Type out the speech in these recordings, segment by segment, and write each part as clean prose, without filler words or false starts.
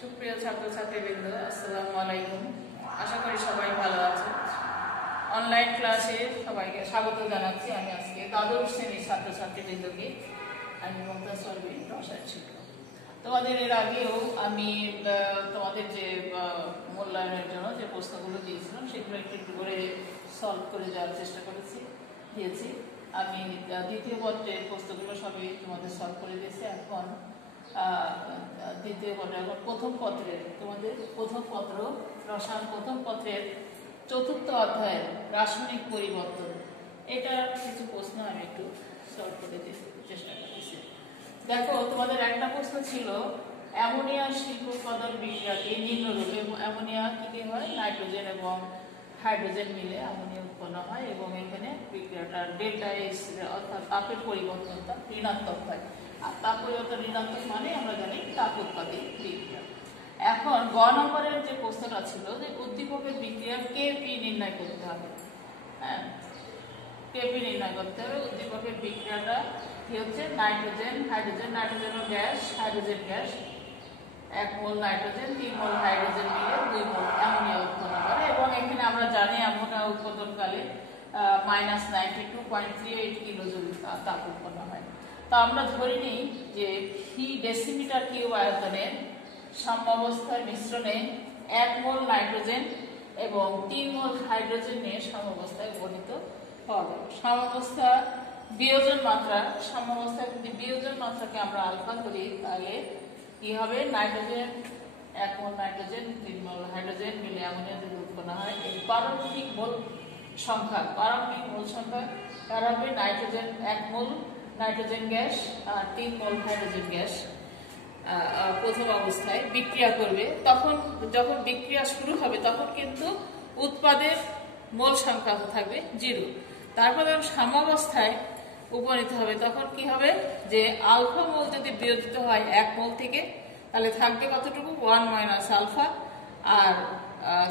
সুপ্রিয় ছাত্রছাত্রীবৃন্দ, আসসালামু আলাইকুম। আশা করি সবাই ভালো আছেন। অনলাইন ক্লাসে সবাইকে স্বাগত জানাচ্ছি। আমি আজকে দ্বাদশ শ্রেণীর ছাত্রছাত্রীবৃন্দকে আমি মমতাজ পারভীন, রসায়ন শিক্ষক। তোমাদের এর আগেও আমি তোমাদের যে মূল্যায়নের জন্য যে প্রশ্নগুলো দিয়েছিলাম সেগুলো একটু একটু করে সলভ করে দেওয়ার চেষ্টা দিয়েছি। আমি দ্বিতীয় পত্রের প্রশ্নগুলো সবই তোমাদের সলভ করে দিয়েছি। এখন দ্বিতীয় পত্র, এখন প্রথম পত্রের তোমাদের প্রথম পত্র রসায়ন প্রথম পত্রের চতুর্থ অধ্যায়ের রাসায়নিক পরিবর্তন, এটার কিছু প্রশ্ন আমি একটু সলভ করে চেষ্টা করতেছি। দেখো, তোমাদের একটা প্রশ্ন ছিল অ্যামোনিয়ার শিল্প উৎপাদন বিক্রিয়াটি নিম্নরূপে। অ্যামোনিয়া কি হয়? নাইট্রোজেন এবং হাইড্রোজেন মিলে অ্যামোনিয়া উৎপন্ন হয় এবং এখানে বিক্রিয়াটা ডেল্টা এস অর্থাৎ তাপের পরিবর্তনটা ঋণাত্মক হয়। আর তাপ পরিবর্তন ঋণাত্মক মানে আমরা জানি তাপ উৎপাদী বিক্রিয়া। এখন গ নম্বরের যে প্রশ্নটা ছিল যে উদ্দীপকের বিক্রিয়া কেপি নির্ণয় করতে হবে। হ্যাঁ, কেপি নির্ণয় করতে হবে। উদ্দীপকের বিক্রিয়াটা কি হচ্ছে? নাইট্রোজেন হাইড্রোজেন, নাইট্রোজেন ও gas, hydrogen gas, 1 mole nitrogen 3 mole hydrogen মিলে 2 মোল অ্যামোনিয়া উৎপন্ন করে এবং এখানে আমরা জানি অ্যামোনিয়া উৎপাদনকালে -92.38 কিলোজুল তাপ উৎপন্ন হয়। তো আমরা ধরে নিই যে ফি ডেসিমিটার কিউব আয়তনের সাম্যাবস্থার মিশ্রণে 1 মোল নাইট্রোজেন এবং 3 মোল হাইড্রোজেন নিয়ে সাম্যাবস্থায় গঠিত পাওয়া যাবে। সাম্যাবস্থা বিয়োজন মাত্রা, সাম্যাবস্থায় যদি বিয়োজন মাত্রাকে আমরা আলফা করি তাহলে কি হবে? Nitrogen 1 mole nitrogen 3 mole hydrogen মিলে অ্যামোনিয়া যদি উৎপন্ন হয়, এই পারমাণবিক মোল সংখ্যা তার হবে নাইট্রোজেন 1 মোল নাইট্রোজেন গ্যাস আর 3 মোল হাইড্রোজেন গ্যাস প্রথম অবস্থায় বিক্রিয়া করবে। তখন যখন বিক্রিয়া শুরু হবে তখন কিন্তু উৎপাদের মোল সংখ্যা থাকবে 0। তারপর যখন সাম্যাবস্থায় উপনীত হবে তখন কি হবে? যে আলফা মোল যদি বিয়োজিত হয় 1 মোল থেকে তাহলে থাকবে কতটুকু? 1 মাইনাস আলফা। আর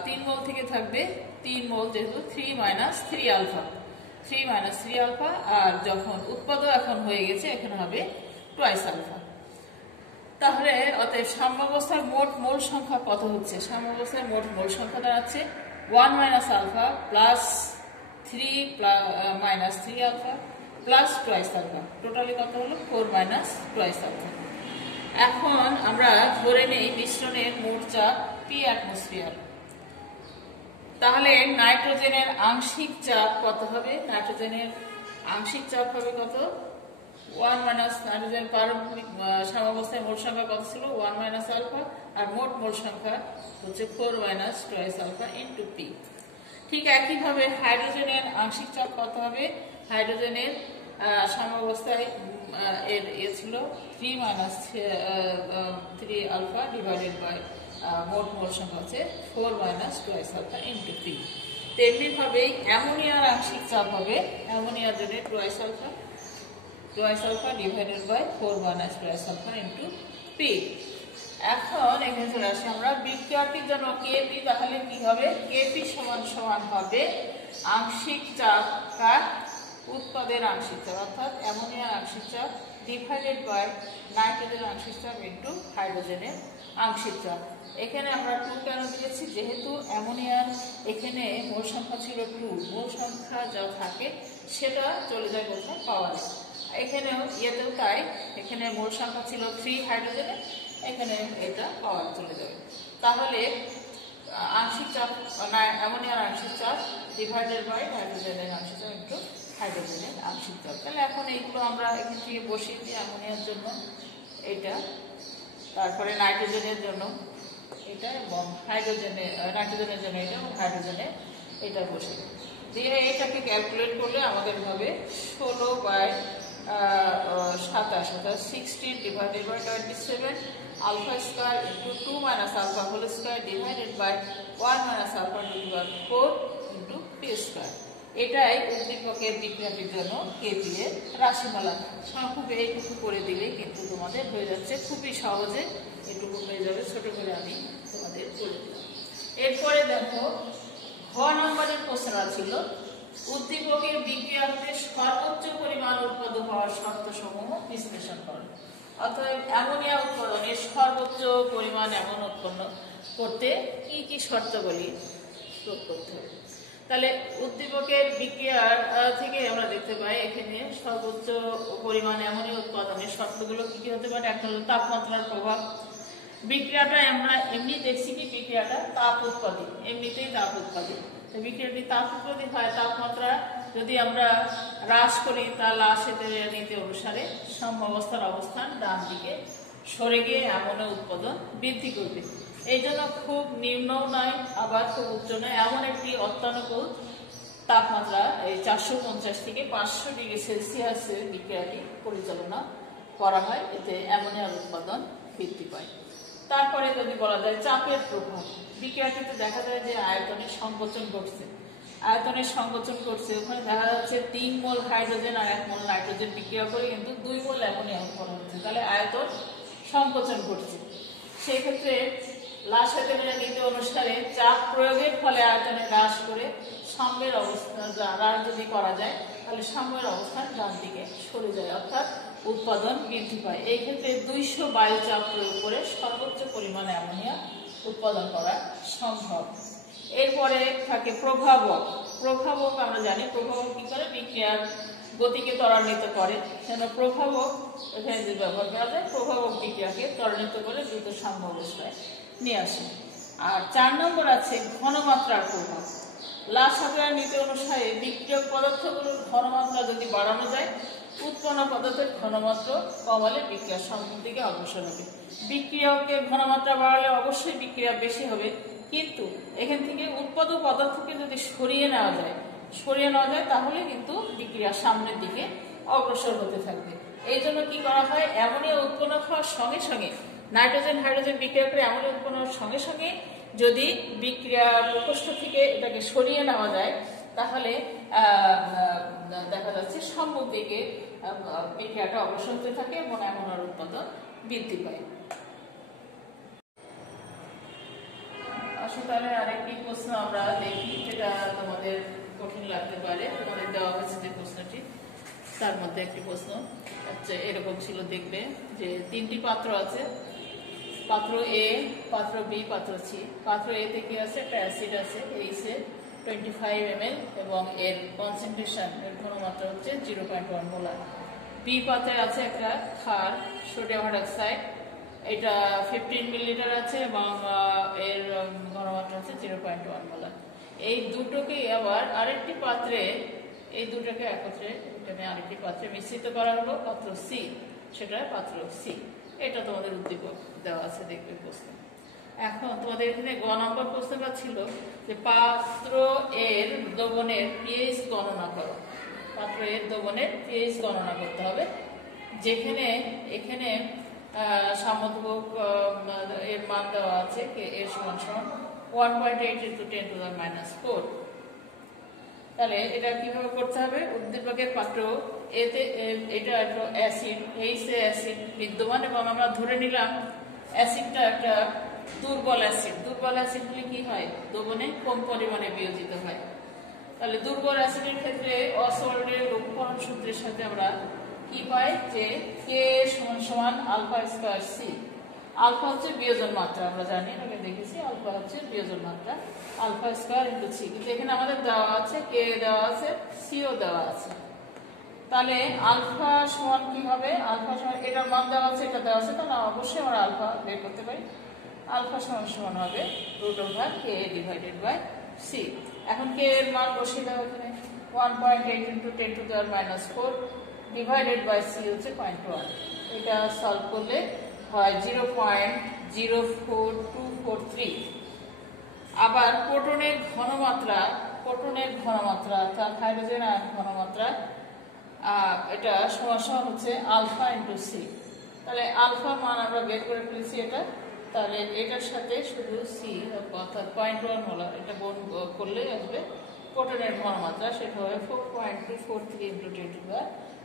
3 মোল থেকে থাকবে 3 মোল, যেহেতু 3 মাইনাস 3 আলফা, 3 মাইনাস 3 আলফা। আর যখন উৎপাদক এখন হয়ে গেছে এখানে হবে টুয়াইস আলফা। তাহলে অতএব সাম্যাবস্থার মোট মোল সংখ্যা কত হচ্ছে? সাম্যাবস্থায় মোট মোল সংখ্যা দাঁড়াচ্ছে 1 minus alpha plus 3 minus 3 alpha plus twice alpha. Totally কত হলো? 4 মাইনাস টুয়াইস আলফা। এখন আমরা ধরে নেই মিশ্রণের মোট চাপ পি অ্যাটমসফিয়ার। তাহলে নাইট্রোজেনের আংশিক চাপ কত হবে? নাইট্রোজেনের আংশিক চাপ হবে কত? 1 মাইনাস নাইট্রোজেন পারমাণবিক সাম্যাবস্থায় মোট সংখ্যা কত ছিল? 1 মাইনাস আলফা। আর মোট মোল সংখ্যা হচ্ছে 4 minus twice alpha into p. ঠিক একইভাবে হাইড্রোজেনের আংশিক চাপ কত হবে? হাইড্রোজেনের সাম্যাবস্থায় এর ছিল 3 মাইনাস 3 আলফা ডিভাইডেড বাই মোট মোল সংখ্যা হচ্ছে 4 minus twice alpha into p. তেমনি ভাবেই অ্যামোনিয়ার আংশিক চাপ হবে অ্যামোনিয়ার জন্য twice alpha divided by 4 minus twice alpha into p. এখন এখানে চলে আসি আমরা বিক্রিয়াটির জন্য কেপি। তাহলে কি হবে? কেপি সমান সমান হবে আংশিক চাপ কার? উৎপাদের আংশিক চাপ অর্থাৎ অ্যামোনিয়ার আংশিক চাপ ডিভাইডেড বাই নাইট্রোজেন আংশিক চাপ ইন্টু হাইড্রোজেনের আংশিক চাপ। এখানে আমরা 2 কেন দিয়েছি? যেহেতু অ্যামোনিয়ার এখানে মোল সংখ্যা ছিল 2, মোল সংখ্যা যা থাকে সেটা চলে যায় কোথায়? পাওয়ারে। এখানেও ইয়েতেও তাই, এখানে মোল সংখ্যা ছিল 3 হাইড্রোজেনের, এখানে এটা পাওয়ার চলে যাবে। তাহলে আংশিক চাপ অ্যামোনিয়ার আংশিক চাপ ডিভাইডেড বাই নাইট্রোজেনের আংশিক চাপ ইন্টু হাইড্রোজেনের আংশিক চাপ। তাহলে এখন এইগুলো আমরা এখান থেকে বসিয়ে দিই। অ্যামোনিয়ার জন্য এটা, তারপরে নাইট্রোজেনের জন্য এটা এবং নাইট্রোজেনের জন্য এটা এবং হাইড্রোজেনের এটা বসিয়ে দিয়ে এটাকে ক্যালকুলেট করলে আমাদের হবে 16 বাই 27 অর্থাৎ 16 divided by 27 alpha square into 2 minus alpha whole square divided by 1 minus alpha to the power 4 into p square. এটাই উদ্দীপকের বিক্রিয়াটির জন্য কেপি এর রাশিমালা। সংক্ষেপে এইটুকু করে দিলেই কিন্তু তোমাদের হয়ে যাচ্ছে, খুবই সহজে এটুকু হয়ে যাবে। ছোট করে আমি তোমাদের করে দিলাম। এরপরে দেখো ঘ নম্বরের প্রশ্নটা ছিল উদ্দীপকের বিক্রিয়াতে সর্বোচ্চ পরিমাণ উৎপাদন হওয়ার শর্তসমূহ বিশ্লেষণ করো। অতএব অ্যামোনিয়া উৎপাদনের সর্বোচ্চ পরিমাণ এমন উৎপন্ন করতে কি কি শর্তাবলী প্রয়োগ করতে হবে। তাহলে উদ্দীপকের বিক্রিয়ার থেকে আমরা দেখতে পাই এখানে সর্বোচ্চ পরিমাণ অ্যামোনিয়া উৎপাদনের শর্তগুলো কি কি হতে পারে। একটা হলো তাপমাত্রার প্রভাব। বিক্রিয়াটা আমরা এমনি দেখছি কি বিক্রিয়াটা তাপ উৎপাদী, এমনিতেই তাপ উৎপাদী। তো বিক্রিয়াটি তাপ উৎপাদী হয়, তাপমাত্রা যদি আমরা হ্রাস করি তা লাসের নীতি অনুসারে সাম্যাবস্থার অবস্থান ডান দিকে সরে গিয়ে অ্যামোনিয়া উৎপাদন বৃদ্ধি করবে। এই জন্য খুব নিম্নও নয় আবার খুব উচ্চ নয়, এমন একটি অত্যানুকূল তাপমাত্রা এই 450 থেকে 500 ডিগ্রি সেলসিয়াসের বিক্রিয়াটি পরিচালনা করা হয়, এতে অ্যামোনিয়ার উৎপাদন বৃদ্ধি পায়। তারপরে যদি বলা যায় চাপের প্রভাব, বিক্রিয়াটিতে দেখা যায় যে আয়তনের সংকোচন ঘটছে, আয়তনের সংকোচন করছে, ওখানে দেখা যাচ্ছে 3 মোল হাইড্রোজেন আর 1 মোল নাইট্রোজেন বিক্রিয়া করে কিন্তু 2 মোল অ্যামোনিয়া উৎপন্ন হচ্ছে, তাহলে আয়তন সংকোচন ঘটছে। সেই ক্ষেত্রে লাসের নীতি অনুসারে চাপ প্রয়োগের ফলে আয়তনে হ্রাস করে সাম্যের অবস্থান হ্রাস যদি করা যায় তাহলে সাম্যের অবস্থান ডান দিকে সরে যায়, অর্থাৎ উৎপাদন বৃদ্ধি পায়। এই ক্ষেত্রে 200 বায়ু চাপ প্রয়োগ করে সর্বোচ্চ পরিমাণে অ্যামোনিয়া উৎপাদন করা সম্ভব। এরপরে থাকে প্রভাবক। প্রভাবক আমরা জানি প্রভাবক কি করে, বিক্রিয়ার গতিকে ত্বরান্বিত করে, যেন প্রভাবক এখানে যে ব্যবহার করা যায়, প্রভাবক বিক্রিয়াকে ত্বরান্বিত করে দ্রুত সাম্য অবস্থায় নিয়ে আসে। আর 4 নম্বর আছে ঘনমাত্রার প্রভাব। লাসাগ্রার নীতি অনুসারে বিক্রিয়ক পদার্থগুলোর ঘনমাত্রা যদি বাড়ানো যায়, উৎপন্ন পদার্থের ঘনমাত্রা কমালে বিক্রিয়া সামনের দিকে অগ্রসর হবে। বিক্রিয়কের ঘনমাত্রা বাড়ালে অবশ্যই বিক্রিয়া বেশি হবে, কিন্তু এখান থেকে উৎপাদক পদার্থকে যদি সরিয়ে নেওয়া যায় তাহলে কিন্তু বিক্রিয়া সামনের দিকে অগ্রসর হতে থাকবে। এই জন্য কি করা হয়, অ্যামোনিয়া উৎপন্ন হওয়ার সঙ্গে সঙ্গে নাইট্রোজেন হাইড্রোজেন বিক্রিয়া করে অ্যামোনিয়া উৎপন্ন হওয়ার সঙ্গে সঙ্গে যদি বিক্রিয়া প্রকোষ্ঠ থেকে এটাকে সরিয়ে নেওয়া যায় তাহলে দেখা যাচ্ছে সম্মুখ দিকে বিক্রিয়াটা অগ্রসর হতে থাকে এবং অ্যামোনিয়ার উৎপাদন বৃদ্ধি পায়। তাহলে আরেকটি প্রশ্ন আমরা দেখি, যেটা তোমাদের কঠিন লাগতে পারে। তোমাদের দেওয়া হয়েছে যে প্রশ্নটি, তার মধ্যে একটি প্রশ্ন হচ্ছে এরকম ছিল, দেখবে যে 3টি পাত্র আছে, পাত্র এ, পাত্র বি, পাত্র সি। পাত্র এ তে কি আছে, একটা অ্যাসিড আছে এইচে 25 ml এবং এর কনসেন্ট্রেশন এর ঘনমাত্রা হচ্ছে 0.1 মোলার। বি পাত্রে আছে একটা ক্ষার সোডিয়াম হাইড্রক্সাইড, এটা 15 মিলিলিটার আছে এবং এর ঘনমাত্রা হচ্ছে 0.1 মোলার। এই দুটোকে আবার আরেকটি পাত্রে, এই দুটোকে একত্রে এখানে আরেকটি পাত্রে মিশ্রিত করা হলো, পাত্র সি, সেটা পাত্র সি। এটা তোমাদের উদ্দীপক দেওয়া আছে, দেখবে প্রশ্ন। এখন তোমাদের এখানে গ নম্বর প্রশ্নটা ছিল যে পাত্র এর দ্রবণের পিএইচ গণনা করো। পাত্র এর দ্রবণের পিএইচ গণনা করতে হবে, যেখানে এখানে সামুদ্রিক এর মান দেওয়া আছে এর সমান 1.8 × 10⁻⁴। তাহলে এটা কিভাবে করতে হবে, উদ্দীপকের পাত্র এতে এটা একটা অ্যাসিড, এইচে অ্যাসিড বিদ্যমান এবং আমরা ধরে নিলাম অ্যাসিডটা একটা দুর্বল অ্যাসিড। দুর্বল অ্যাসিডগুলি কি হয়, দ্রবণে কম পরিমাণে বিয়োজিত হয়। তাহলে দুর্বল অ্যাসিডের ক্ষেত্রে অসল্টের রূপকরণ সূত্রের সাথে আমরা কি পাই, যে কে সমান আলফা স্কয়ার সি। আলফা হচ্ছে বিয়োজন মাত্রা, আমরা জানি, আগে দেখেছি, আলফা হচ্ছে বিয়োজন মাত্রা, আলফা স্কয়ার ইন্টু সি। কিন্তু এখানে আমাদের দেওয়া আছে কে দেওয়া আছে, সিও দেওয়া আছে। তাহলে আলফা সমান কি হবে, আলফা সমান এটার মান দেওয়া আছে, এটা দেওয়া আছে, তাহলে অবশ্যই আমরা আলফা বের করতে পারি। আলফা সমান হবে √k/c। এখন কে এর মান বসিয়ে দাও এখানে, 1.8 × 10⁻⁴ ডিভাইডেড বাই সি হচ্ছে 0.1। এটা সলভ করলে হয় 0.04243। আবার প্রোটনের ঘনমাত্রা অর্থাৎ হাইড্রোজেন আয়ন ঘনমাত্রা, এটা সমান হচ্ছে আলফা ইন্টু সি। তাহলে আলফা মান আমরা বের করে ফেলেছি এটা, তাহলে এটার সাথে শুধু সি অর্থাৎ 0.1 মোলার এটা গুণ করলে আসবে প্রোটনের ঘনমাত্রা, সেটা হবে 4.243 ×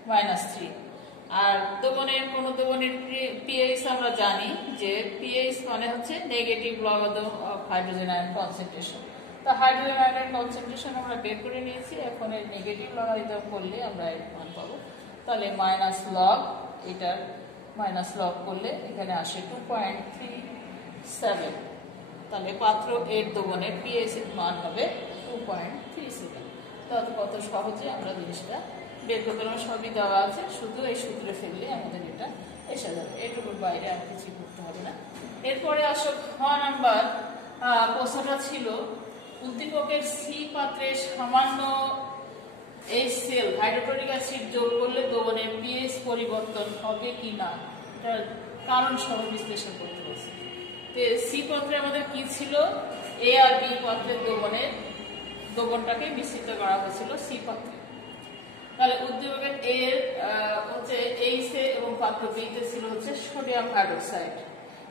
10⁻³ আর দ্রবণের কোন দ্রবণের পিএইচ আমরা জানি যে পিএইচ মানে হচ্ছে negative logarithm of hydrogen ion concentration. তো হাইড্রোজেন আয়নের কনসেন্ট্রেশন আমরা বের করে নিয়েছি, এখন এর নেগেটিভ লগারিদম করলে আমরা এর মান পাবো। তাহলে মাইনাস লগ, এটার মাইনাস লগ করলে এখানে আসে 2.3 2.37। তাহলে পাত্র এর দোবনের পিএইচ এর মান হবে 2.37। তাহলে কত সহজে আমরা জিনিসটা বের করতে পারবো, সবই দেওয়া আছে, শুধু এই সূত্রে ফেললে আমাদের এটা এসে যাবে, এটুকুর বাইরে আর কিছু করতে হবে না। এরপরে আসো খ নাম্বার প্রশ্নটা ছিল উদ্দীপকের সি পাত্রে সামান্য HCl হাইড্রোক্লোরিক অ্যাসিড যোগ করলে দ্রবণের পিএইচ পরিবর্তন হবে কি না, এটার কারণ সহ বিশ্লেষণ করতে বলছে। তো সি পাত্রে আমাদের কি ছিল, এ আর বি পাত্রের দ্রবণটাকে মিশ্রিত করা হয়েছিল সি পাত্রে। তাহলে উদ্দীপকের এর হচ্ছে এইচে এবং পাত্র বিতে ছিল হচ্ছে সোডিয়াম হাইড্রোক্সাইড।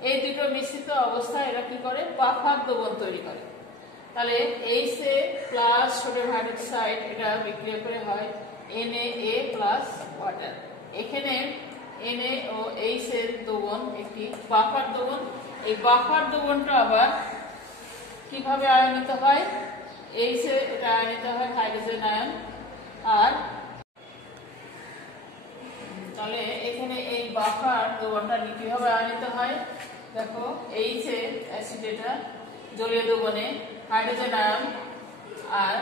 এই দুটো মিশ্রিত অবস্থায় এরা কি করে, বাফার দ্রবণ তৈরি করে। তাহলে এইচে প্লাস সোডিয়াম হাইড্রোক্সাইড এটা বিক্রিয়া করে হয় Na প্লাস ওয়াটার। এখানে Na ও এইচ এর দ্রবণ একটি বাফার দ্রবণ। এই বাফার দ্রবণটা আবার কিভাবে আয়নিত হয়, এইচ এ এটা আয়নিত হয় হাইড্রোজেন আয়ন। আর তাহলে এখানে এই বাফার দ্রবণটা কিভাবে আয়নিত হয়, দেখো এইচ এ অ্যাসিড এটা জলীয় দ্রবণে হাইড্রোজেন আয়ন আর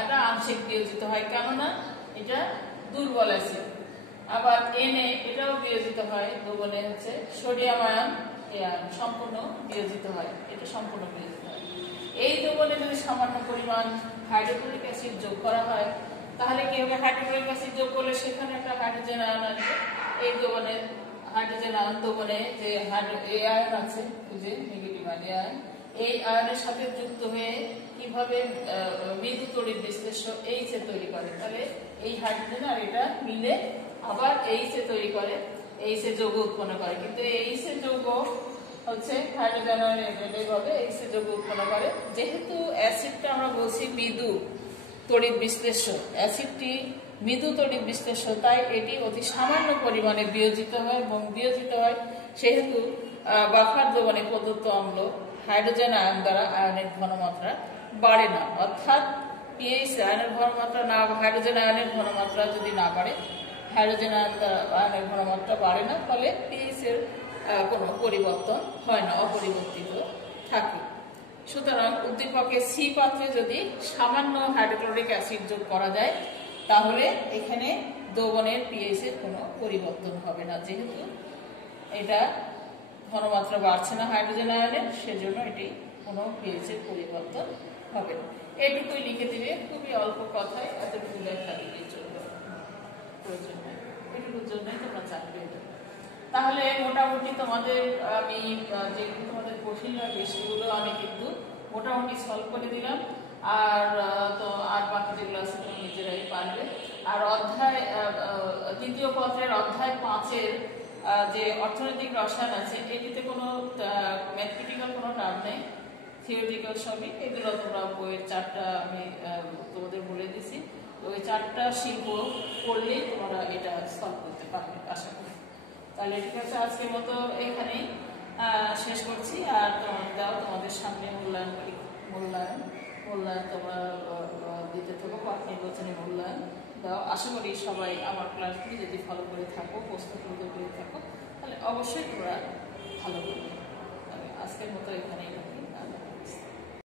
এটা আংশিক বিয়োজিত হয়, কেননা এটা দুর্বল অ্যাসিড। আবার Na এটাও বিয়োজিত হয় দ্রবণে হচ্ছে সোডিয়াম আয়ন, এই আয়ন সম্পূর্ণ বিয়োজিত হয়, এটা সম্পূর্ণ বিয়োজিত হয়। এই দ্রবণে যদি সামান্য পরিমাণ হাইড্রোক্লোরিক অ্যাসিড যোগ করা হয় তাহলে কি হবে, হাইড্রোক্লোরিক অ্যাসিড যোগ করলে সেখানে একটা হাইড্রোজেন আয়ন আসবে। এই দ্রবণের হাইড্রোজেন আয়ন দ্রবণে যে এই আয়ন আছে, যে নেগেটিভ আয়ন, এই আয়নের সাথে যুক্ত হয়ে কিভাবে মৃদু তড়িৎ বিশ্লেষ্য এইচ এ তৈরি করে। তাহলে এই হাইড্রোজেন আর এটা মিলে আবার এইচ এ তৈরি করে, এইচ এ যৌগ উৎপন্ন করে। কিন্তু এইচ এ যৌগ হচ্ছে হাইড্রোজেন এইভাবে এইচ এ যৌগ উৎপন্ন করে। যেহেতু অ্যাসিডটা আমরা বলছি মৃদু তড়িৎ বিশ্লেষ্য, অ্যাসিডটি মৃদু তড়িৎ বিশ্লেষ্য, তাই এটি অতি সামান্য পরিমাণে বিয়োজিত হয় এবং বিয়োজিত হয় সেহেতু বাফার দ্রবণে প্রদত্ত অম্ল হাইড্রোজেন আয়ন দ্বারা আয়নের ঘনমাত্রা বাড়ে না। অর্থাৎ পিএইচ আয়নের ঘনমাত্রা না, হাইড্রোজেন আয়নের ঘনমাত্রা যদি না বাড়ে, হাইড্রোজেন আয়নের ঘনমাত্রা বাড়ে না, ফলে পিএইচ এর কোনো পরিবর্তন হয় না, অপরিবর্তিত থাকে। সুতরাং উদ্দীপকের সি পাত্রে যদি সামান্য হাইড্রোক্লোরিক অ্যাসিড যোগ করা যায় তাহলে এখানে দ্রবণের পিএইচ এর কোনো পরিবর্তন হবে না, যেহেতু এটা ঘনমাত্রা বাড়ছে না হাইড্রোজেন আয়নের, সেজন্য এটি কোনো পিএইচ এর পরিবর্তন হবে না। এটুকুই লিখে দিলে, খুবই অল্প কথায় এতটুকু লেখা দিলে চলবে, প্রয়োজন নেই, এটুকুর জন্যই তোমরা চাকরি দেবে। তাহলে মোটামুটি তোমাদের আমি যেগুলো তোমাদের কঠিন লাগে সেগুলো আমি কিন্তু মোটামুটি সলভ করে দিলাম। আর তো আর বাকি যেগুলো আছে তুমি নিজেরাই পারবে। আর অধ্যায় তৃতীয় পত্রের অধ্যায় 5-এর যে অর্থনৈতিক রসায়ন আছে, এটিতে কোনো ম্যাথমেটিক্যাল কোনো টার্ম নেই, থিওরিটিক্যাল সবই। এগুলো তোমরা বইয়ের 4টা আমি তোমাদের বলে দিছি, ওই 4টা শিল্প পড়লেই তোমরা এটা সলভ করতে পারবে আশা করি। তাহলে ঠিক আছে, আজকের মতো এখানেই শেষ করছি। আর তোমাদের সামনে মূল্যায়ন তোমরা দিতে থাকো, পাঠ নির্বাচনী মূল্যায়ন দাও। আশা করি সবাই আমার ক্লাসগুলি যদি ফলো করে থাকো, প্রশ্নগুলো করে থাকো, তাহলে অবশ্যই তোমরা ভালো করবে। তাহলে আজকের মতো এখানেই